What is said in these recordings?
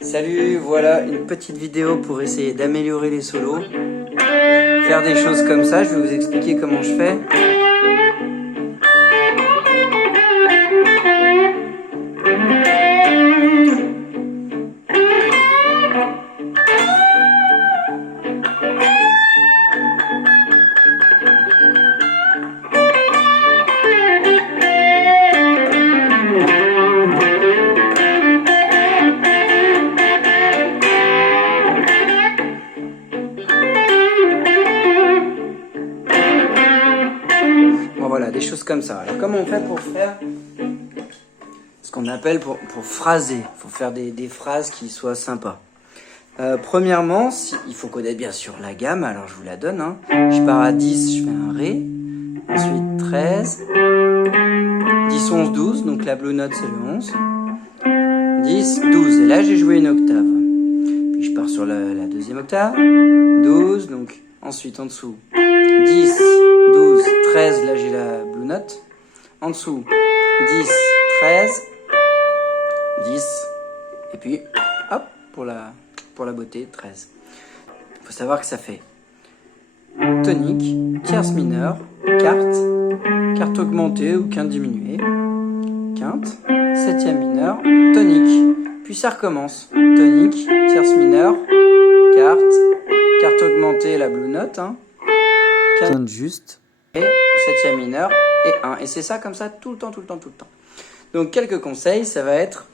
Salut, voilà une petite vidéo pour essayer d'améliorer les solos. Faire des choses comme ça, je vais vous expliquer comment je fais. Bon voilà, des choses comme ça. Alors comment on fait pour faire ce qu'on appelle pour phraser? Il faut faire des phrases qui soient sympas. Premièrement, il faut connaître bien sûr la gamme, alors je vous la donne. Je pars à 10, je fais un Ré, ensuite 13, 10, 11, 12, donc la blue note c'est le 11, 10, 12, et là j'ai joué une octave. Puis je pars sur la deuxième octave, 12, donc ensuite en dessous, 10, 12, 13, là j'ai la blue note, en dessous, 10, 13, 10, et puis hop, pour la beauté, 13. Il faut savoir que ça fait tonique, tierce mineure, quarte augmentée ou quinte diminuée, quinte, septième mineure, tonique. Puis ça recommence. Tonique, tierce mineure, quarte augmentée, la blue note, quinte juste, et septième mineure, et 1. Et c'est ça comme ça tout le temps. Donc quelques conseils, ça va être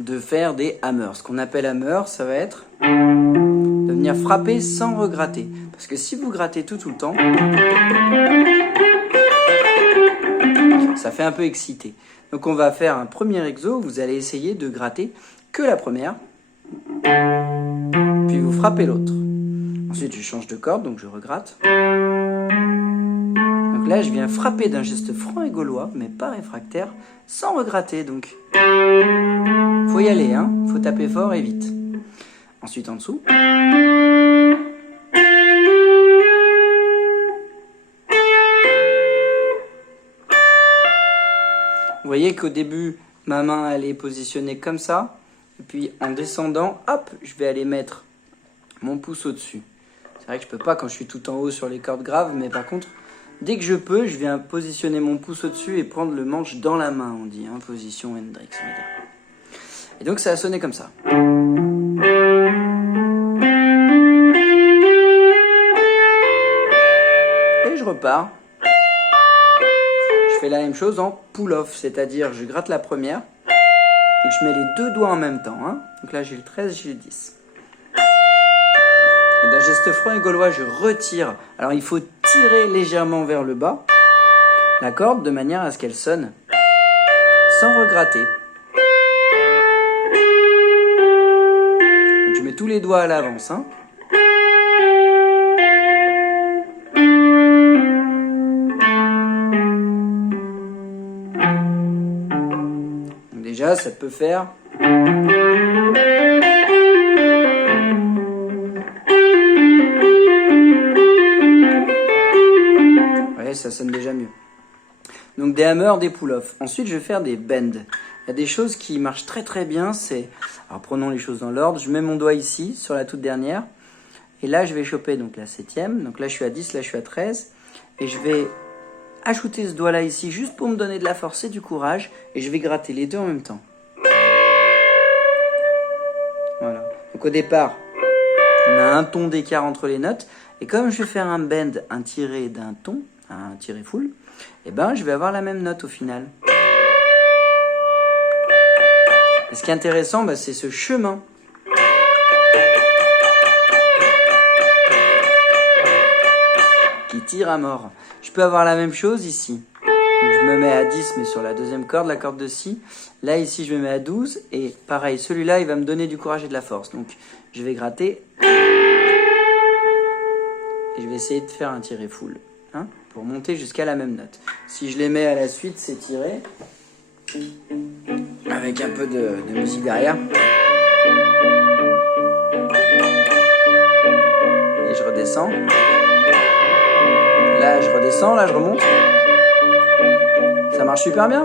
de faire des hammers. Ce qu'on appelle hammer, ça va être de venir frapper sans regratter. Parce que si vous grattez tout le temps, ça fait un peu excité. Donc on va faire un premier exo, vous allez essayer de gratter que la première, puis vous frappez l'autre. Ensuite je change de corde, donc je regratte. Donc là je viens frapper d'un geste franc et gaulois, mais pas réfractaire, sans regratter donc. Faut y aller, faut taper fort et vite. Ensuite en dessous. Vous voyez qu'au début, ma main elle est positionnée comme ça. Et puis en descendant, hop, je vais aller mettre mon pouce au-dessus. C'est vrai que je peux pas quand je suis tout en haut sur les cordes graves, mais par contre, dès que je peux, je viens positionner mon pouce au-dessus et prendre le manche dans la main, on dit, position Hendrix, on va dire. Et donc ça a sonné comme ça. Et je repars. Je fais la même chose en pull-off, c'est-à-dire je gratte la première, donc je mets les deux doigts en même temps. Donc là j'ai le 13, j'ai le 10. Et d'un geste franc et gaulois, je retire. Alors il faut tirer légèrement vers le bas la corde de manière à ce qu'elle sonne sans regratter. Donc je mets tous les doigts à l'avance. Donc déjà, ça peut faire... Ouais, ça sonne déjà mieux. Donc des hammers, des pull-off. Ensuite, je vais faire des bends. Il y a des choses qui marchent très bien, c'est... Alors prenons les choses dans l'ordre. Je mets mon doigt ici, sur la toute dernière. Et là, je vais choper donc la septième. Donc là, je suis à 10, là, je suis à 13. Et je vais ajouter ce doigt-là ici, juste pour me donner de la force et du courage. Et je vais gratter les deux en même temps. Voilà. Donc au départ, on a un ton d'écart entre les notes. Et comme je vais faire un bend, un tiré d'un ton, un tiré full, et ben je vais avoir la même note au final. Et ce qui est intéressant, c'est ce chemin. Qui tire à mort. Je peux avoir la même chose ici. Donc je me mets à 10, mais sur la deuxième corde, la corde de Si. Là, ici, je me mets à 12. Et pareil, celui-là, il va me donner du courage et de la force. Donc, je vais gratter. Et je vais essayer de faire un tiré full. Pour monter jusqu'à la même note. Si je les mets à la suite, c'est tiré. Avec un peu de musique derrière. Et je redescends. Là, je redescends, là, je remonte. Ça marche super bien.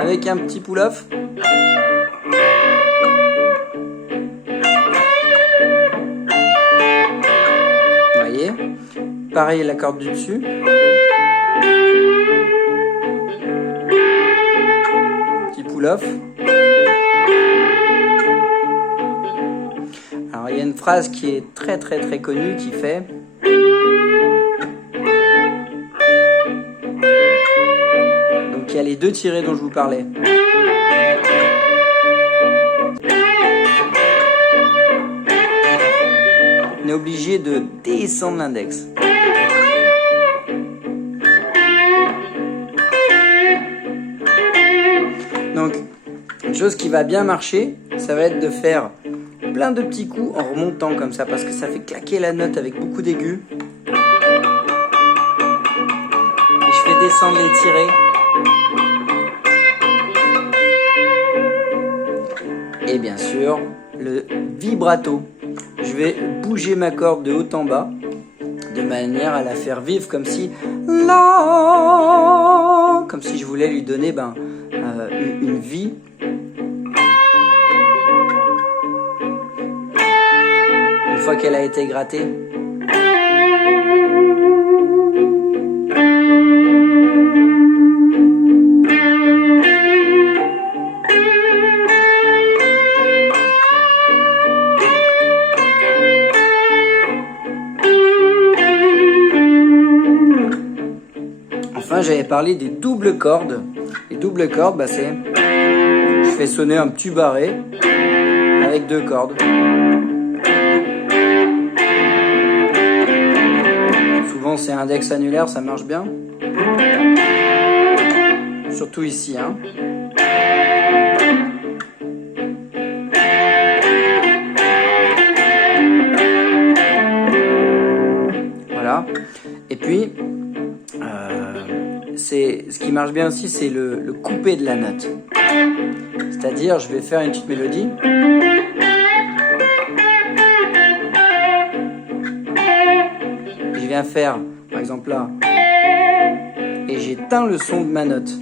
Avec un petit pull-off. pareil la corde du dessus. Petit pull-off. Alors il y a une phrase qui est très connue qui fait donc il y a les deux tirés dont je vous parlais. On est obligé de descendre l'index. Donc, une chose qui va bien marcher, ça va être de faire plein de petits coups en remontant comme ça, parce que ça fait claquer la note avec beaucoup d'aigus. Et je fais descendre les tirés. Et bien sûr, le vibrato. Je vais bouger ma corde de haut en bas, de manière à la faire vivre comme si je voulais lui donner une vie. Une fois qu'elle a été grattée. Enfin, j'avais parlé des doubles cordes. Les doubles cordes, c'est... Je fais sonner un petit barré avec deux cordes. Souvent, c'est index annulaire, ça marche bien. Surtout ici, hein. Voilà. Et puis... ce qui marche bien aussi, c'est le coupé de la note. C'est-à-dire, je vais faire une petite mélodie. Je viens faire, par exemple là, et j'éteins le son de ma note.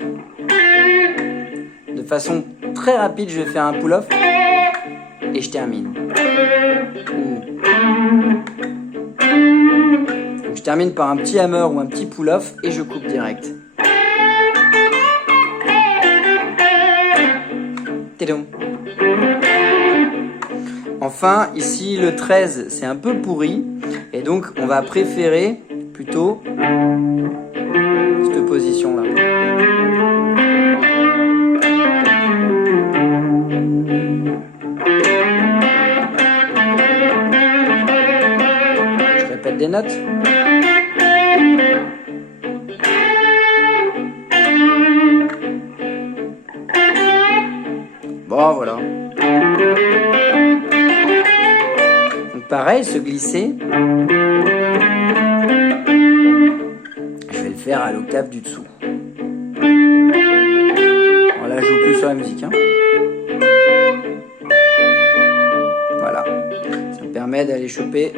De façon très rapide, je vais faire un pull-off et je termine. Donc, je termine par un petit hammer ou un petit pull-off et je coupe direct. Enfin, ici le 13 c'est un peu pourri et donc on va préférer plutôt cette position là. Je répète des notes. Bon, voilà. Donc pareil, se glisser. Je vais le faire à l'octave du dessous. Alors là, je joue plus sur la musique. Hein. Voilà. Ça me permet d'aller choper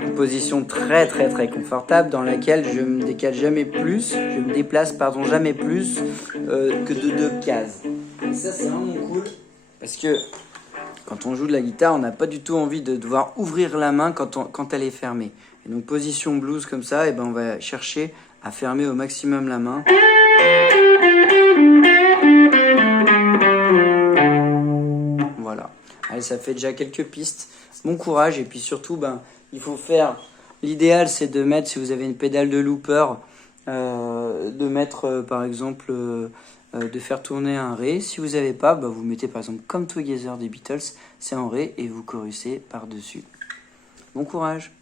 une position très confortable dans laquelle je me décale jamais plus, je me déplace jamais plus que de 2 cases. Et ça c'est vraiment cool parce que quand on joue de la guitare, on n'a pas du tout envie de devoir ouvrir la main quand elle est fermée. Et donc position blues comme ça, et on va chercher à fermer au maximum la main. Voilà. Allez, ça fait déjà quelques pistes. Bon courage et puis surtout, il faut faire. L'idéal, c'est de mettre, si vous avez une pédale de looper, de mettre par exemple, de faire tourner un Ré. Si vous n'avez pas, vous mettez par exemple Come Together des Beatles, c'est en Ré et vous chorusez par-dessus. Bon courage!